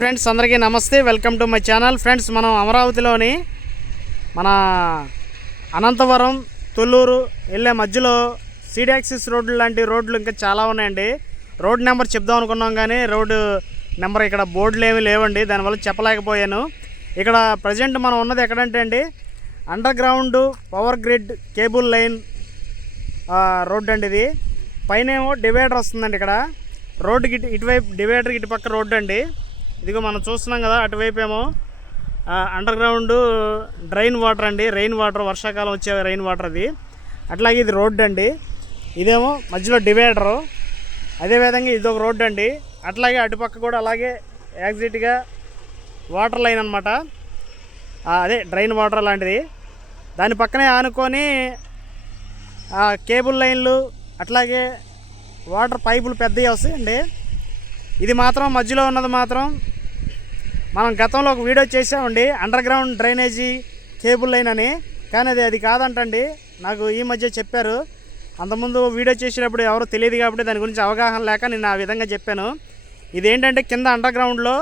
Friends అందరికీ నమస్తే. Welcome to my channel friends మనం అమరావతిలోని మన అనంతవరం తొల్లూరు వెళ్ళే మధ్యలో సీడాక్సిస్ రోడ్లు లాంటి రోడ్లు ఇంకా చాలా ఉన్నాయండి. రోడ్ నెంబర్ చెప్దాం అనుకున్నాం కానీ రోడ్డు నెంబర్ ఇక్కడ బోర్డులు ఏమీ లేవండి. దానివల్ల చెప్పలేకపోయాను. ఇక్కడ ప్రజెంట్ మనం ఉన్నది ఎక్కడంటే అండి underground power grid cable line road road అండి ఇది. పైన ఏమో డివైడర్ వస్తుందండి ఇక్కడ. రోడ్డుకి ఇటువైపు డివైడర్ ఇటు పక్క రోడ్డు అండి. ఇదిగో మనం చూస్తున్నాం కదా అటువైపు ఏమో అండర్ గ్రౌండ్ డ్రైన్ వాటర్ అండి. రెయిన్ వాటర్ వర్షాకాలం వచ్చే రెయిన్ వాటర్ అది. అట్లాగే ఇది రోడ్డు అండి. ఇదేమో మధ్యలో డివైడరు అదేవిధంగా ఇది ఒక రోడ్డు అండి. అట్లాగే అటుపక్క కూడా అలాగే యాక్సిట్గా వాటర్ లైన్ అనమాట అదే డ్రైన్ వాటర్ లాంటిది. దాని పక్కనే ఆనుకొని కేబుల్ లైన్లు అట్లాగే వాటర్ పైపులు పెద్దవి వస్తాయండి. ఇది మాత్రం మధ్యలో ఉన్నది మాత్రం మనం గతంలో ఒక వీడియో చేసామండి under ground drainage cable line అని. కానీ అది అది కాదంటండి. నాకు ఈ మధ్య చెప్పారు. అంతకుముందు వీడియో చేసేటప్పుడు ఎవరో తెలియదు కాబట్టి దాని గురించి అవగాహన లేక నేను ఆ విధంగా చెప్పాను. ఇదేంటంటే కింద అండర్ గ్రౌండ్లో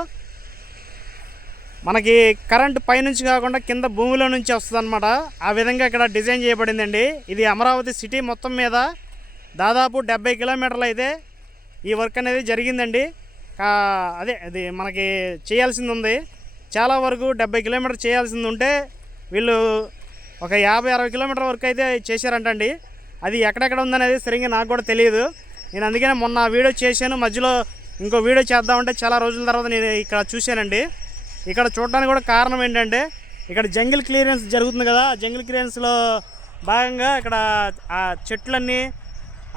మనకి కరెంట్ పైనుంచి కాకుండా కింద భూమిలో నుంచి వస్తుందన్నమాట. ఆ విధంగా ఇక్కడ డిజైన్ చేయబడిందండి. ఇది అమరావతి సిటీ మొత్తం మీద దాదాపు డెబ్బై కిలోమీటర్లు అయితే ఈ వర్క్ అనేది జరిగిందండి. అదే అది మనకి చేయాల్సింది ఉంది చాలా వరకు డెబ్బై కిలోమీటర్ చేయాల్సింది ఉంటే వీళ్ళు ఒక యాభై అరవై కిలోమీటర్ వరకు అయితే చేశారంటండి. అది ఎక్కడెక్కడ ఉందనేది సరిగ్గా నాకు కూడా తెలియదు. నేను అందుకనే మొన్న వీడియో చేశాను. మధ్యలో ఇంకో వీడియో చేద్దామంటే చాలా రోజుల తర్వాత నేను ఇక్కడ చూశానండి. ఇక్కడ చూడడానికి కూడా కారణం ఏంటంటే ఇక్కడ జంగిల్ క్లియరెన్స్ జరుగుతుంది కదా. జంగిల్ క్లియరెన్స్లో భాగంగా ఇక్కడ ఆ చెట్లన్నీ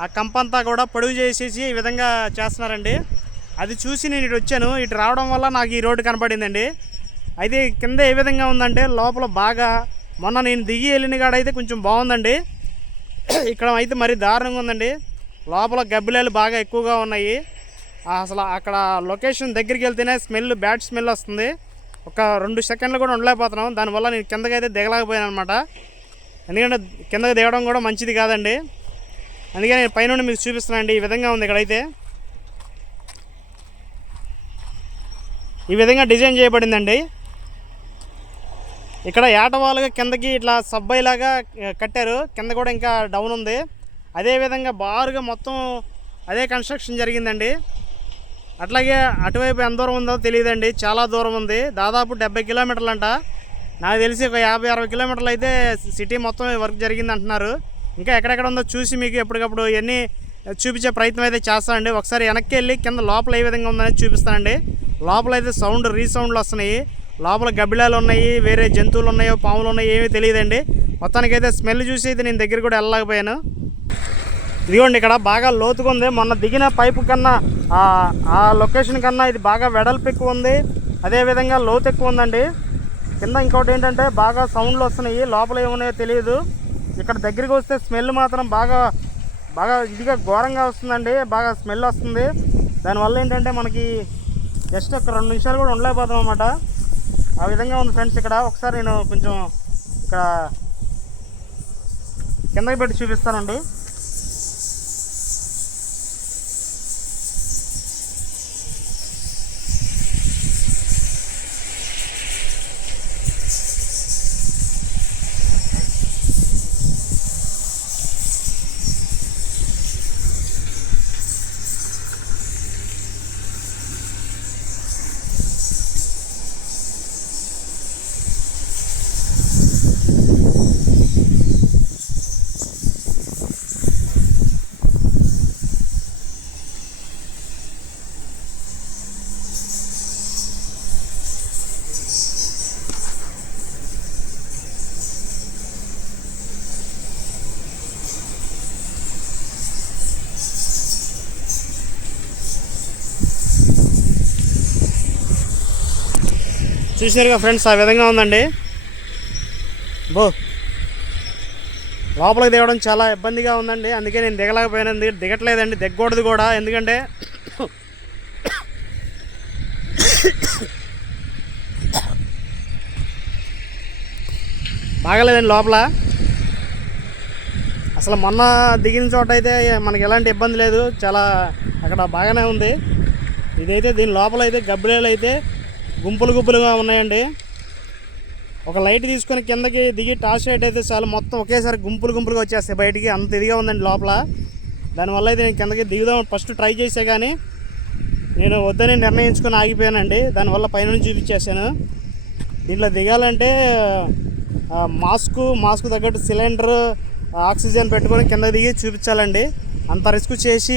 ఆ కంపంతా కూడా పొడుగు చేసేసి ఈ విధంగా చేస్తున్నారండి. అది చూసి నేను ఇటు వచ్చాను. ఇటు రావడం వల్ల నాకు ఈ రోడ్డు కనపడిందండి. అయితే కింద ఏ విధంగా ఉందంటే లోపల బాగా మొన్న నేను దిగి వెళ్ళిన కాడ అయితే కొంచెం బాగుందండి. ఇక్కడ అయితే మరీ దారుణంగా ఉందండి. లోపల గబ్బిలాలు బాగా ఎక్కువగా ఉన్నాయి. అసలు అక్కడ లొకేషన్ దగ్గరికి వెళ్తేనే స్మెల్ బ్యాడ్ స్మెల్ వస్తుంది. ఒక రెండు సెకండ్లు కూడా ఉండలేకపోతున్నాం. దానివల్ల నేను కిందకి అయితే దిగలేకపోయాను అనమాట ఎందుకంటే కిందకి దిగడం కూడా మంచిది కాదండి. అందుకే నేను పైన మీకు చూపిస్తున్నాను అండి ఈ విధంగా ఉంది ఇక్కడైతే. ఈ విధంగా డిజైన్ చేయబడిందండి. ఇక్కడ ఏటవాలుగా కిందకి ఇట్లా సబ్బైలాగా కట్టారు. కింద కూడా ఇంకా డౌన్ ఉంది. అదేవిధంగా బారుగా మొత్తం అదే కన్స్ట్రక్షన్ జరిగిందండి. అట్లాగే అటువైపు ఎంత దూరం ఉందో తెలియదండి. చాలా దూరం ఉంది. దాదాపు డెబ్బై కిలోమీటర్లు అంట నాకు తెలిసి ఒక యాభై అరవై కిలోమీటర్లు అయితే సిటీ మొత్తం వర్క్ జరిగింది అంటున్నారు ఇంకా ఎక్కడెక్కడ ఉందో చూసి మీకు ఎప్పటికప్పుడు ఇవన్నీ చూపించే ప్రయత్నం అయితే చేస్తానండి. ఒకసారి వెనక్కి వెళ్ళి కింద లోపల ఏ విధంగా ఉందని చూపిస్తానండి. లోపల అయితే సౌండ్ రీసౌండ్లు వస్తున్నాయి. లోపల గబ్బిలాలు ఉన్నాయి వేరే జంతువులు ఉన్నాయో పాములు ఉన్నాయో ఏమీ తెలియదండి. మొత్తానికైతే స్మెల్ చూసి అయితే నేను దగ్గర కూడా వెళ్ళలేకపోయాను. ఇదిగోండి ఇక్కడ బాగా లోతుగా ఉంది. మొన్న దిగిన పైపు కన్నా ఆ- ఆ లొకేషన్ కన్నా ఇది బాగా వెడల్పు ఎక్కువ ఉంది. అదేవిధంగా లోతు ఎక్కువ ఉందండి. కింద ఇంకోటి ఏంటంటే బాగా సౌండ్లు వస్తున్నాయి. లోపల ఏమున్నాయో తెలియదు. ఇక్కడ దగ్గరికి వస్తే స్మెల్ మాత్రం బాగా బాగా ఇదిగా ఘోరంగా వస్తుందండి. బాగా స్మెల్ వస్తుంది. దానివల్ల ఏంటంటే మనకి జస్ట్ ఒక రెండు నిమిషాలు కూడా ఉండలేకపోతాం అనమాట ఆ విధంగా ఉంది ఫ్రెండ్స్ ఇక్కడ. ఒకసారి నేను కొంచెం ఇక్కడ కిందకి పెట్టి చూపిస్తానండి. చూసినారుగా ఫ్రెండ్స్ ఆ విధంగా ఉందండి. బో. లోపలికి దిగడం చాలా ఇబ్బందిగా ఉందండి. అందుకే నేను దిగలేకపోయాను ఎందుకంటే దిగట్లేదండి దిగకూడదు కూడా. ఎందుకంటే బాగలేదండి లోపల. అసలు మొన్న దిగిన చోట అయితే మనకి ఎలాంటి ఇబ్బంది లేదు. చాలా అక్కడ బాగానే ఉంది. ఇదైతే దీని లోపల అయితే గబ్బిలేలు అయితే గుంపులు గుంపులుగా ఉన్నాయండి. ఒక లైట్ తీసుకొని కిందకి దిగి టార్చ్ లైట్ అయితే చాలు. మొత్తం ఒకేసారి గుంపులు గుంపులుగా వచ్చేస్తాయి బయటికి. అంత ఇదిగా ఉందండి లోపల. దానివల్ల అయితే నేను కిందకి దిగుదాం ఫస్ట్ ట్రై చేసే కానీ నేను వద్దని నిర్ణయించుకొని ఆగిపోయానండి. దానివల్ల పైన చూపించేసాను దీంట్లో దిగాలంటే మాస్క్ మాస్క్ తగ్గట్టు సిలిండర్ ఆక్సిజన్ పెట్టుకొని కింద దిగి చూపించాలండి. అంత రిస్క్ చేసి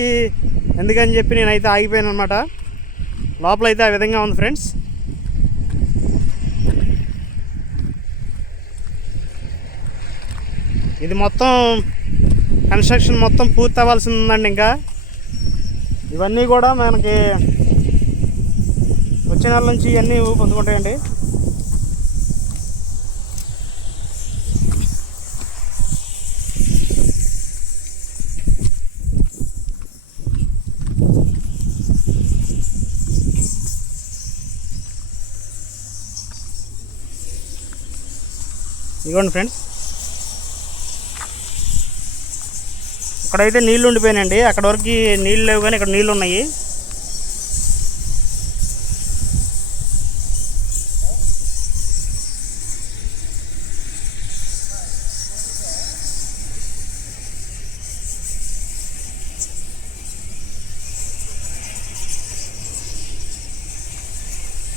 ఎందుకని చెప్పి నేనైతే ఆగిపోయాను అనమాట లోపల అయితే ఆ విధంగా ఉంది ఫ్రెండ్స్. ఇది మొత్తం కన్స్ట్రక్షన్ మొత్తం పూర్తి అవ్వాల్సి ఉందండి ఇంకా. ఇవన్నీ కూడా మనకి వచ్చే నెల నుంచి ఇవన్నీ పొందుకుంటాయండి. ఇదిగోండి ఫ్రెండ్స్. అక్కడైతే నీళ్ళు ఉండిపోయినాయండి. అక్కడ వరకు నీళ్ళు లేవు కానీ ఇక్కడ నీళ్ళు ఉన్నాయి.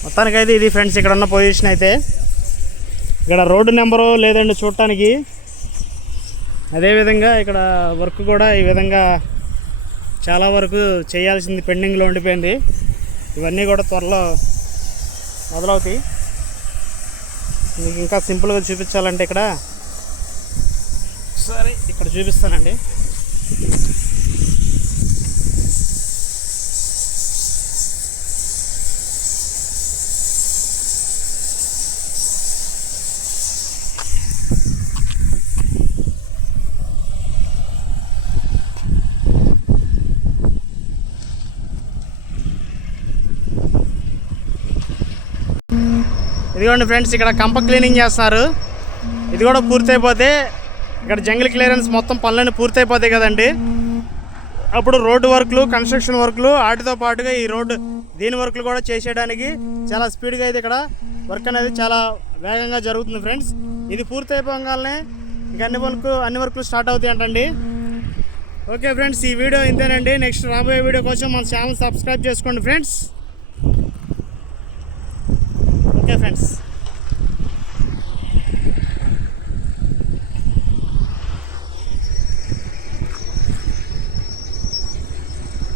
మొత్తానికైతే ఇది ఫ్రెండ్స్ ఇక్కడ ఉన్న పొజిషన్ అయితే. ఇక్కడ రోడ్డు నెంబరు లేదండి చూడటానికి. అదేవిధంగా ఇక్కడ వర్క్ కూడా ఈ విధంగా చాలా వరకు చేయాల్సింది పెండింగ్లో ఉండిపోయింది. ఇవన్నీ కూడా త్వరలో మొదలవుతాయి. మీకు ఇంకా సింపుల్గా చూపించాలంటే ఇక్కడ సరే ఇక్కడ చూపిస్తానండి. ఇదిగోండి ఫ్రెండ్స్ ఇక్కడ కంప క్లీనింగ్ చేస్తున్నారు. ఇది కూడా పూర్తయిపోతే ఇక్కడ జంగిల్ క్లియరెన్స్ మొత్తం పనులన్నీ పూర్తయిపోతాయి కదండి. అప్పుడు రోడ్డు వర్క్లు కన్స్ట్రక్షన్ వర్క్లు వాటితో పాటుగా ఈ రోడ్డు దీని వర్క్లు కూడా చేసేయడానికి చాలా స్పీడ్గా అయితే ఇక్కడ వర్క్ అనేది చాలా వేగంగా జరుగుతుంది ఫ్రెండ్స్. ఇది పూర్తయిపోగానే ఇంక అన్ని వర్క్ అన్ని వర్క్లు స్టార్ట్ అవుతాయి అంటండి. ఓకే ఫ్రెండ్స్ ఈ వీడియో ఇంతేనండి. నెక్స్ట్ రాబోయే వీడియో కోసం మన ఛానల్ సబ్స్క్రైబ్ చేసుకోండి ఫ్రెండ్స్. Okay friends